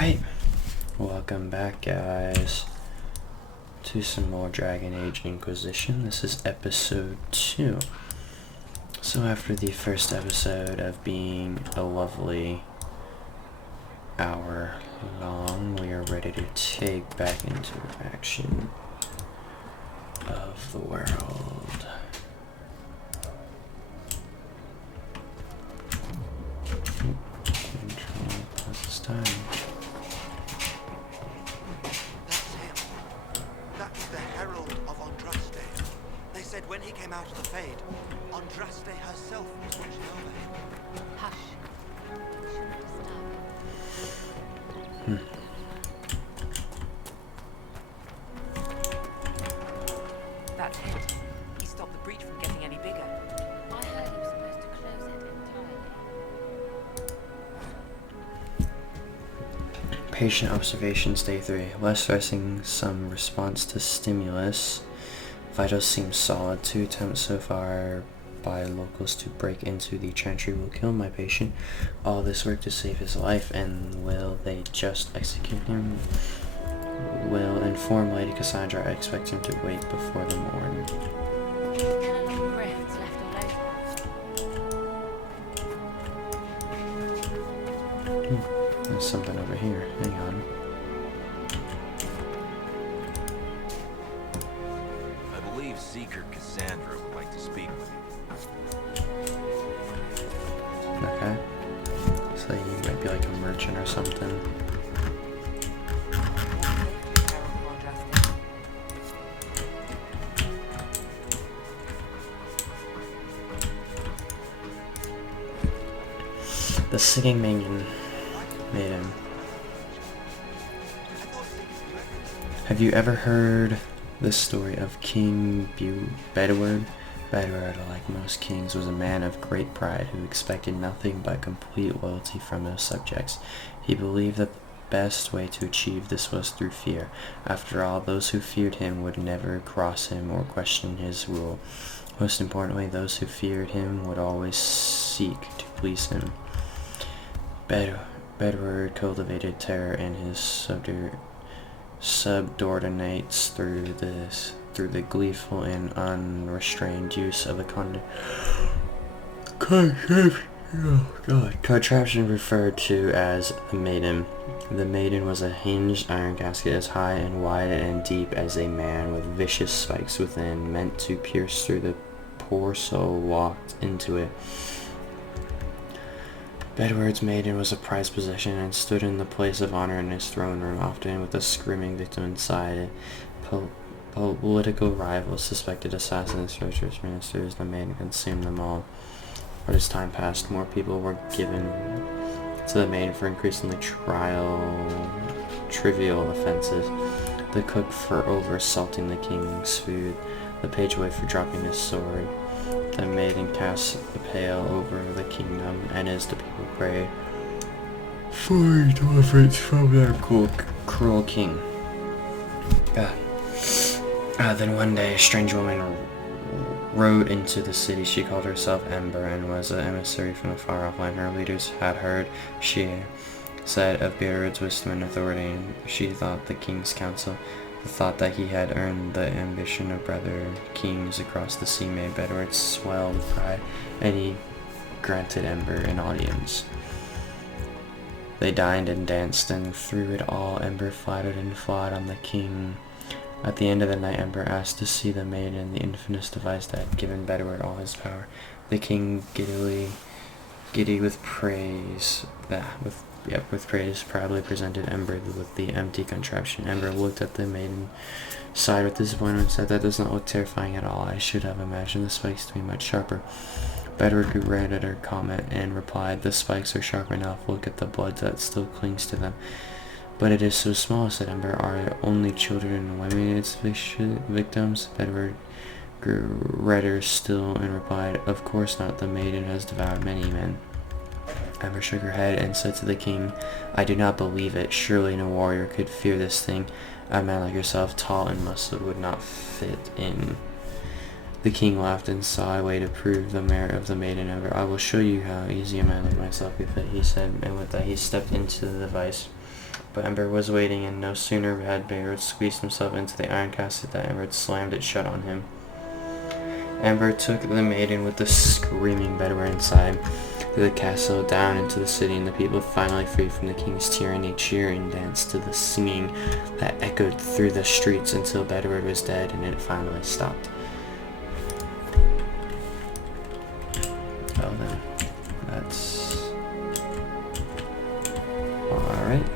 Alright, welcome back guys to some more Dragon Age Inquisition. This is episode 2. So after the first episode of being a lovely hour long, we are ready to take back into action of the world. This time. That's him. That's the Herald of Andraste. They said when he came out of the Fade, Andraste herself was watching over him. Hush. Shouldn't disturb. That's it. He stopped the breach from getting any bigger. I heard he was supposed to close it entirely. Patient observations, day 3. Less stressing, some response to stimulus. Vitals seem solid. 2 attempts so far by locals to break into the chantry will kill my patient. All this work to save his life, and will they just execute him? Will inform Lady Cassandra. I expect him to wait before the morn. Rifts left all over. There's something over here. Hang on. I believe Seeker Cassandra would like to speak with you. Okay. This lady might be like a merchant or something. The singing maiden. Have you ever heard the story of King Bedouard? Bedouard, like most kings, was a man of great pride who expected nothing but complete loyalty from his subjects. He believed that the best way to achieve this was through fear. After all, those who feared him would never cross him or question his rule. Most importantly, those who feared him would always seek to please him. Bedouard cultivated terror in his subordinates through the gleeful and unrestrained use of the contraption referred to as a maiden. The maiden was a hinged iron casket as high and wide and deep as a man, with vicious spikes within, meant to pierce through the poor soul walked into it. Bedouard's maiden was a prized possession and stood in the place of honor in his throne room, often with a screaming victim inside it. Political rivals, suspected assassins, treacherous ministers, the maiden consumed them all. But as time passed, more people were given to the maiden for increasingly trivial offenses. The cook for over-salting the king's food, the pageboy for dropping his sword. The maiden cast the pale over the kingdom, and as the people prayed for deliverance from their cruel king. Then one day, a strange woman rode into the city. She called herself Ember and was an emissary from a far-off land. Her leaders had heard, she said, of Bedouard's wisdom and authority, and she thought the king's counsel. The thought that he had earned the ambition of brother kings across the sea made Bedouard swell with pride, and he granted Ember an audience. They dined and danced, and through it all Ember flattered and fawed on the king. At the end of the night, Ember asked to see the maiden, the infamous device that had given Bedouard all his power. The king, giddy with praise, proudly presented Ember with the empty contraption. Ember looked at the maiden, sighed with disappointment, and said, "That does not look terrifying at all. I should have imagined the spikes to be much sharper." Bedouard grew red at her comment and replied, "The spikes are sharp enough. Look at the blood that still clings to them." "But it is so small," said Ember. "Are only children and women its victims?" Bedouard grew redder still and replied, "Of course not. The maiden has devoured many men." Ember shook her head and said to the king, "I do not believe it. Surely no warrior could fear this thing. A man like yourself, tall and muscled, would not fit in." The king laughed and saw a way to prove the merit of the maiden Ember. "I will show you how easy a man like myself can fit," he said, and with that he stepped into the device. But Ember was waiting, and no sooner had Beirut squeezed himself into the iron casket than Ember slammed it shut on him. Ember took the maiden with the screaming Bedouin inside, through the castle, down into the city, and the people, finally freed from the king's tyranny, cheered and danced to the singing that echoed through the streets until Bedouin was dead, and it finally stopped. Well then, that's alright.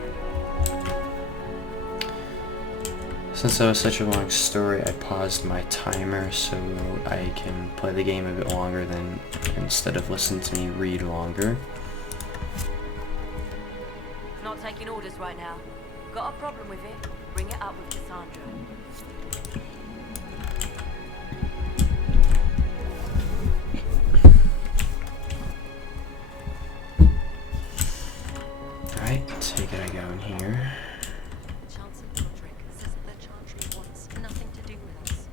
Since that was such a long story, I paused my timer so I can play the game a bit longer than instead of listening to me read longer. Not taking orders right now. Got a problem with it? Bring it up with Cassandra. Alright, take it, I go in here. Chancellor Godric says that the Chantry wants nothing to do with us.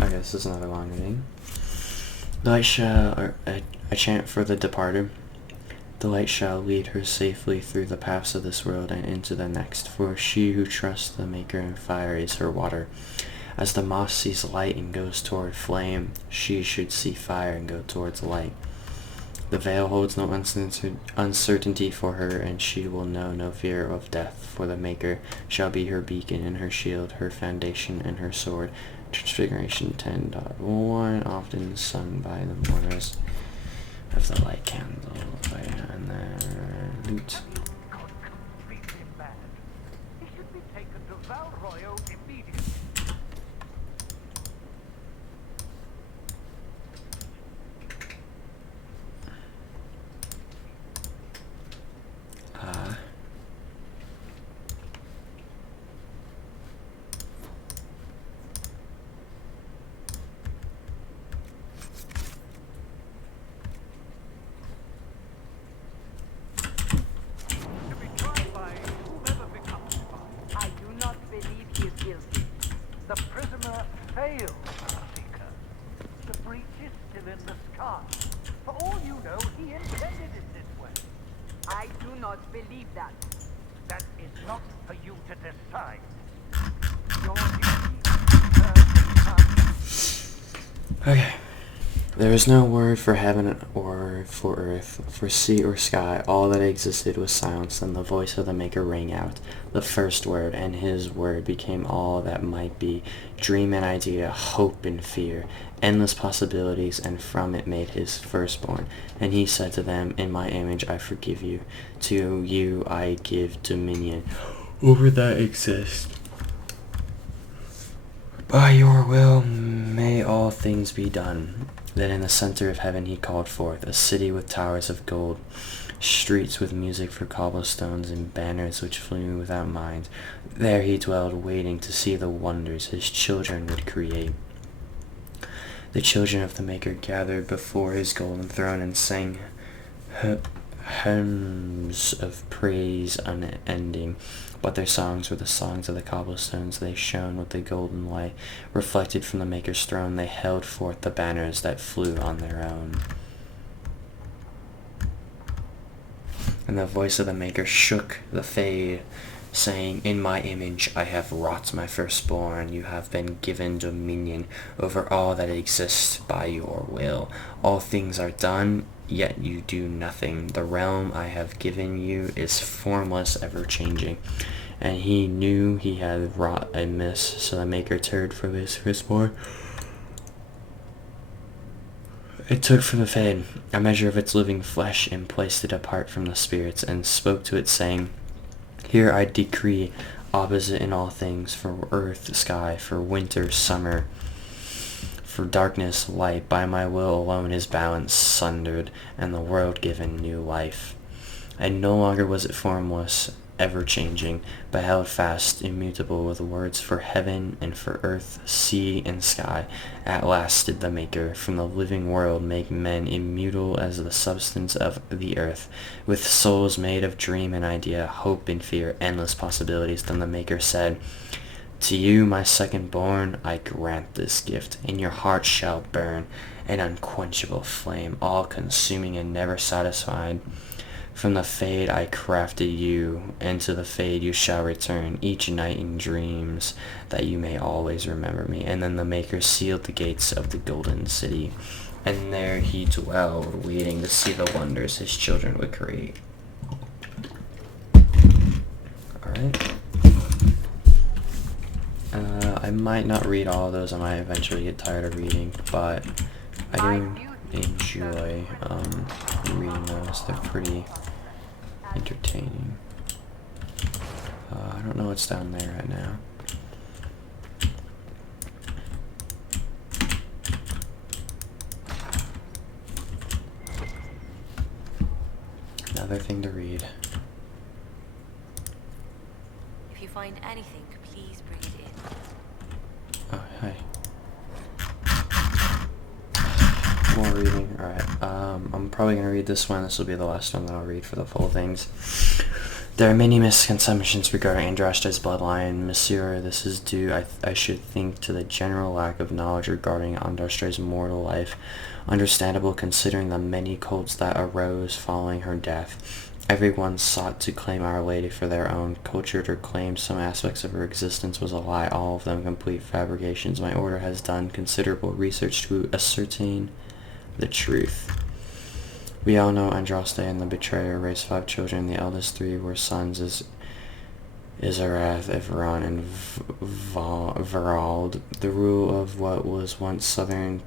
Okay, this is another long reading. The light shall, I chant for the departed. The light shall lead her safely through the paths of this world and into the next, for she who trusts the Maker in fire is her water. As the moth sees light and goes toward flame, she should see fire and go towards light. The veil holds no uncertainty for her, and she will know no fear of death, for the Maker shall be her beacon and her shield, her foundation and her sword. Transfiguration 10.1, often sung by the mourners of the light candle. And then loot. Completely mad. He should be taken to Val Royal immediately. To be tried by whomever becomes divine. I do not believe he is guilty. The prisoner failed, Seeker. The breach is still in the sky. For all you know, he intended it this way. I do not believe that. That is not for you to decide. Your duty is Okay. There was no word for heaven or for earth, for sea or sky. All that existed was silence, and the voice of the Maker rang out, the first word, and his word became all that might be, dream and idea, hope and fear, endless possibilities, and from it made his firstborn. And he said to them, in my image I forgive you, to you I give dominion over that exist. By your will may all things be done. Then in the center of heaven he called forth a city with towers of gold, streets with music for cobblestones, and banners which flew without mind. There he dwelled, waiting to see the wonders his children would create. The children of the Maker gathered before his golden throne and sang hymns of praise unending. But their songs were the songs of the cobblestones. They shone with the golden light reflected from the Maker's throne. They held forth the banners that flew on their own. And the voice of the Maker shook the fade, saying, in my image I have wrought my firstborn. You have been given dominion over all that exists by your will. All things are done, yet you do nothing. The realm I have given you is formless, ever-changing. And he knew he had wrought amiss, so the Maker turned from his firstborn. It took from the fade a measure of its living flesh and placed it apart from the spirits, and spoke to it, saying, here I decree opposite in all things, for earth, sky, for winter, summer, for darkness, light. By my will alone is balance sundered, and the world given new life. And no longer was it formless, ever-changing, but held fast, immutable, with words for heaven and for earth, sea and sky. At last did the Maker from the living world make men immutable as the substance of the earth, with souls made of dream and idea, hope and fear, endless possibilities. Then the Maker said, to you, my second born, I grant this gift, and your heart shall burn, an unquenchable flame, all-consuming and never satisfied. From the Fade I crafted you, and to the Fade you shall return, each night in dreams, that you may always remember me. And then the Maker sealed the gates of the Golden City, and there he dwelled, waiting to see the wonders his children would create. Alright. I might not read all of those, I might eventually get tired of reading, but I do enjoy reading those. They're pretty entertaining. I don't know what's down there right now. Another thing to read. If you find anything, please bring it in. Oh, hi. More reading. Alright, I'm probably going to read this one. This will be the last one that I'll read for the full things. There are many misconceptions regarding Andraste's bloodline. Monsieur, this is due, I should think, to the general lack of knowledge regarding Andraste's mortal life. Understandable considering the many cults that arose following her death. Everyone sought to claim Our Lady for their own, cultured or claimed some aspects of her existence was a lie, all of them complete fabrications. My order has done considerable research to ascertain the truth. We all know Andraste and the betrayer raised 5 children. The eldest 3 were sons, Izarath, Everon, and Verald. The rule of what was once southern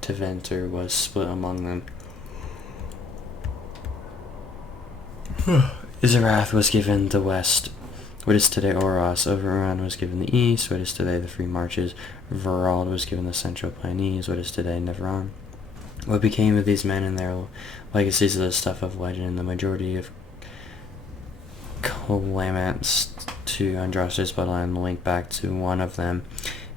Tevinter was split among them. Izarath was given the west, what is today Oros. Overrun was given the east, what is today the Free Marches. Verald was given the Central Planese, what is today Nevron. What became of these men and their legacies is the stuff of legend. The majority of claimants to Andraste's bloodline link back to one of them.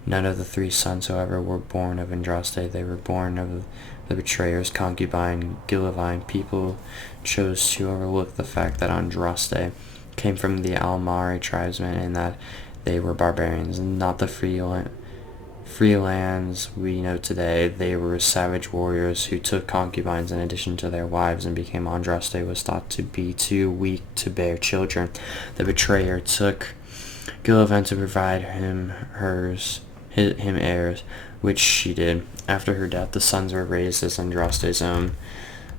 None of the 3 sons, however, were born of Andraste. They were born of the betrayer's concubine, Gilivine. People chose to overlook the fact that Andraste came from the Almari tribesmen and that they were barbarians, not the free lands we know today. They were savage warriors who took concubines in addition to their wives and became. Andraste was thought to be too weak to bear children. The betrayer took Gillivan to provide him heirs, which she did. After her death, the sons were raised as Andraste's own.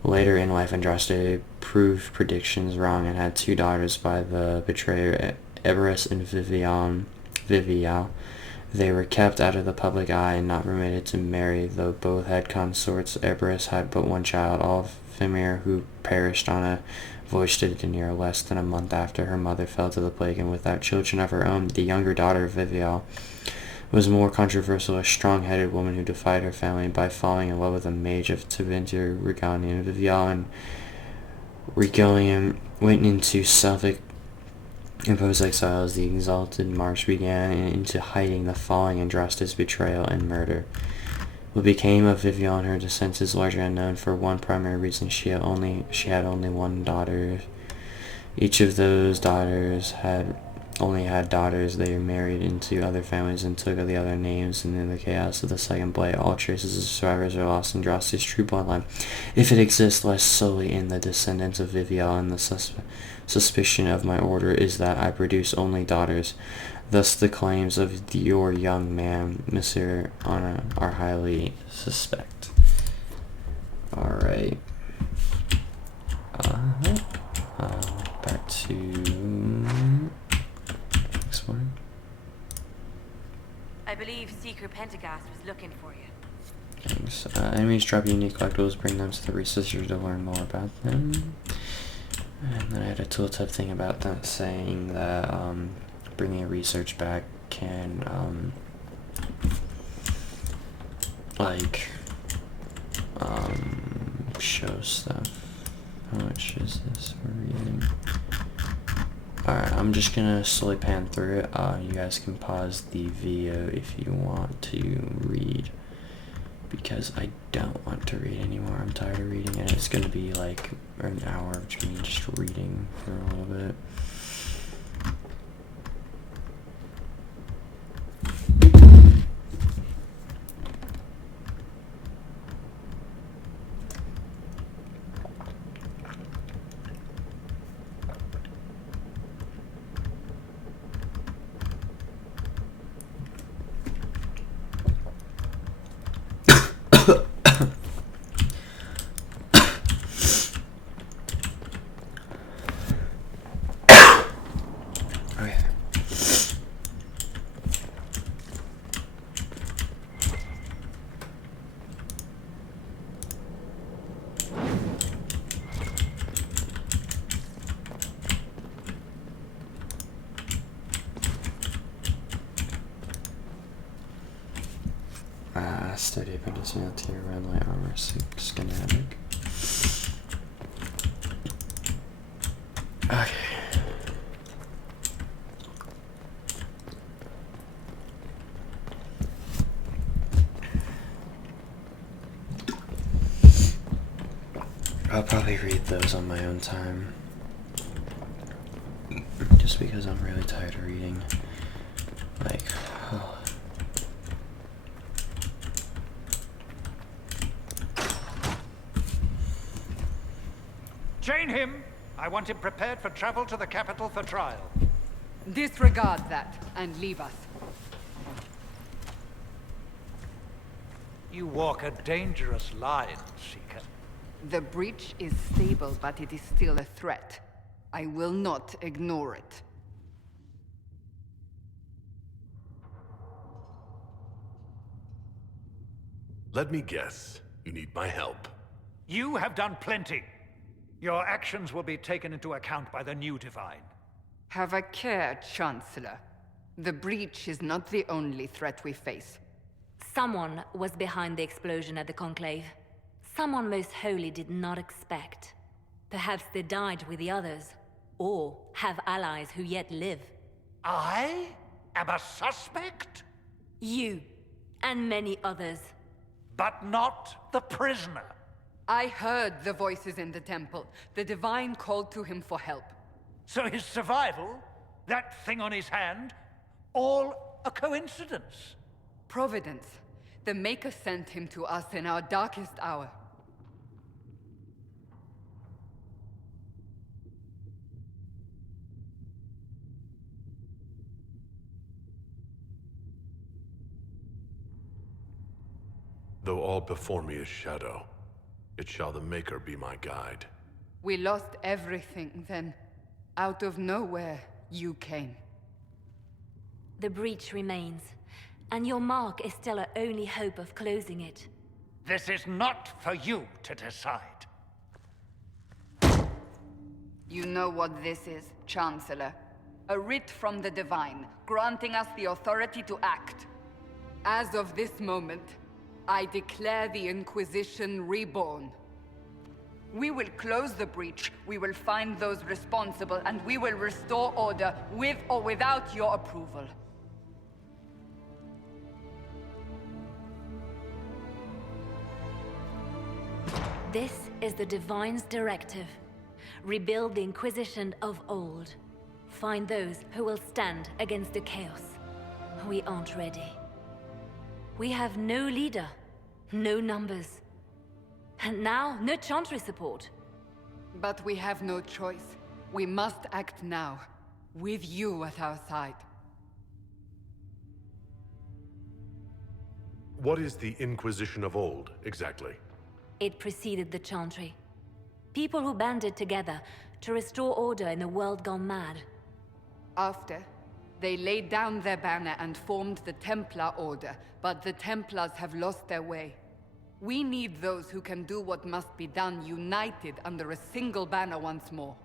Later in life, Andraste proved predictions wrong and had 2 daughters by the betrayer, Eberus and Vivial. They were kept out of the public eye and not permitted to marry, though both had consorts. Eberus had but 1 child, Alfimir, who perished on a voyage to Denir less than a month after her mother fell to the plague, and without children of her own. The younger daughter, Vivial, was more controversial, a strong-headed woman who defied her family by falling in love with a mage of Tevinter, Regalian. Vivial and Regalian went into self-imposed exile as the exalted march began, and into hiding the following Andraste's betrayal and murder. What became of Vivial and her descendants is largely unknown. For one primary reason, she had only 1 daughter. Each of those daughters only had daughters. They married into other families and took the other names, and in the chaos of the Second Blade, all traces of survivors are lost. Andraste's true bloodline, if it exists, lies solely in the descendants of Vivial, and the suspicion of my order is that I produce only daughters. Thus the claims of your young man, Monsieur, are highly suspect. Alright. Back to next one. I believe Seeker Pentagast was looking for you. Thanks. Enemies drop unique collectibles, bring them to the researcher to learn more about them. And then I had a tooltip thing about that saying that bringing a research back can show stuff. How much is this we're reading? Alright, I'm just gonna slowly pan through it. You guys can pause the video if you want to read, because I don't want to read anymore. I'm tired of reading, and it's gonna be like an hour of me just reading for a little bit. Sturdy apprentice male tier red light armor schematic. Okay. I'll probably read those on my own time. Just because I'm really tired of reading. Like, oh. Chain him! I want him prepared for travel to the capital for trial. Disregard that and leave us. You walk a dangerous line, Seeker. The breach is stable, but it is still a threat. I will not ignore it. Let me guess. You need my help. You have done plenty. Your actions will be taken into account by the new Divine. Have a care, Chancellor. The breach is not the only threat we face. Someone was behind the explosion at the Conclave. Someone Most Holy did not expect. Perhaps they died with the others, or have allies who yet live. I am a suspect? You, and many others. But not the prisoner. I heard the voices in the temple. The Divine called to him for help. So his survival, that thing on his hand, all a coincidence. Providence. The Maker sent him to us in our darkest hour. Though all before me is shadow, it shall the Maker be my guide. We lost everything then. Out of nowhere, you came. The breach remains, and your mark is still our only hope of closing it. This is not for you to decide. You know what this is, Chancellor. A writ from the Divine, granting us the authority to act. As of this moment, I declare the Inquisition reborn. We will close the breach, we will find those responsible, and we will restore order with or without your approval. This is the Divine's directive. Rebuild the Inquisition of old. Find those who will stand against the chaos. We aren't ready. We have no leader, no numbers. And now, no Chantry support. But we have no choice. We must act now, with you at our side. What is the Inquisition of old, exactly? It preceded the Chantry. People who banded together to restore order in a world gone mad. After, they laid down their banner and formed the Templar Order, but the Templars have lost their way. We need those who can do what must be done, united under a single banner once more.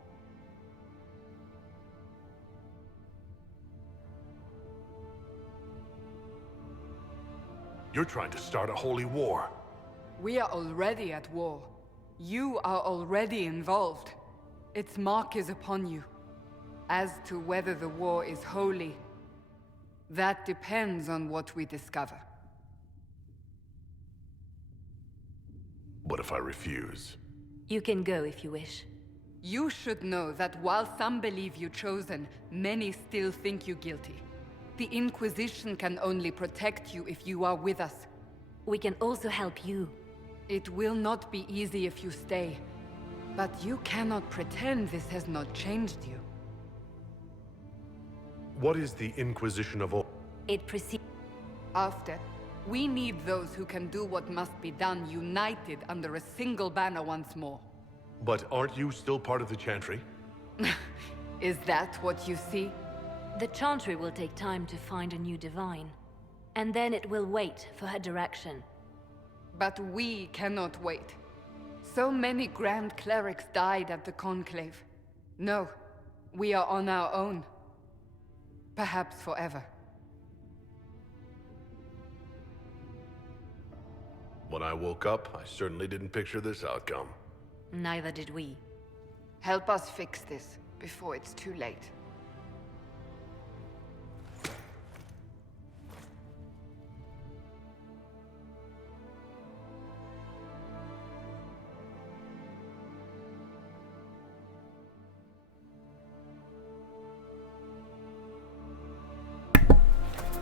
You're trying to start a holy war. We are already at war. You are already involved. Its mark is upon you. As to whether the war is holy, that depends on what we discover. What if I refuse? You can go if you wish. You should know that while some believe you chosen, many still think you guilty. The Inquisition can only protect you if you are with us. We can also help you. It will not be easy if you stay. But you cannot pretend this has not changed you. What is the Inquisition of old? It precedes. After, we need those who can do what must be done, united under a single banner once more. But aren't you still part of the Chantry? Is that what you see? The Chantry will take time to find a new Divine. And then it will wait for her direction. But we cannot wait. So many Grand Clerics died at the Conclave. No, we are on our own. Perhaps forever. When I woke up, I certainly didn't picture this outcome. Neither did we. Help us fix this before it's too late.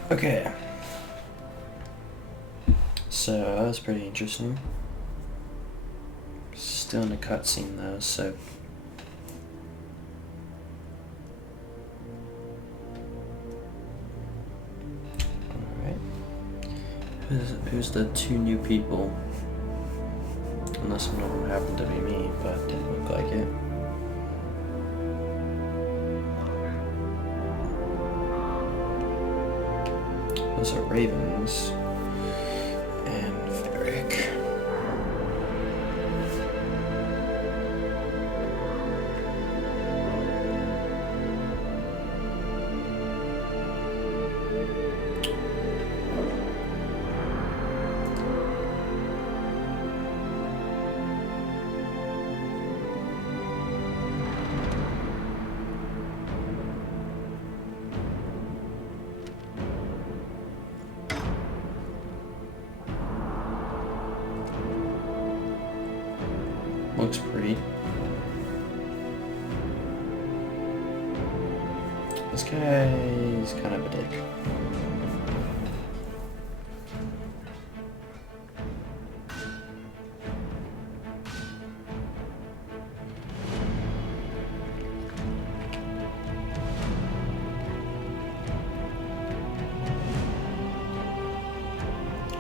Okay. So that was pretty interesting. Still in the cutscene though, so. Alright. Who's the two new people? Unless one of them happened to be me, but it didn't look like it. Those are ravens and Varric. Looks pretty. This guy's kind of a dick.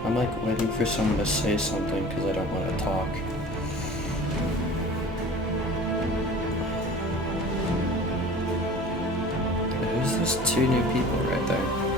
I'm like waiting for someone to say something because I don't want to talk. Who's those two new people right there?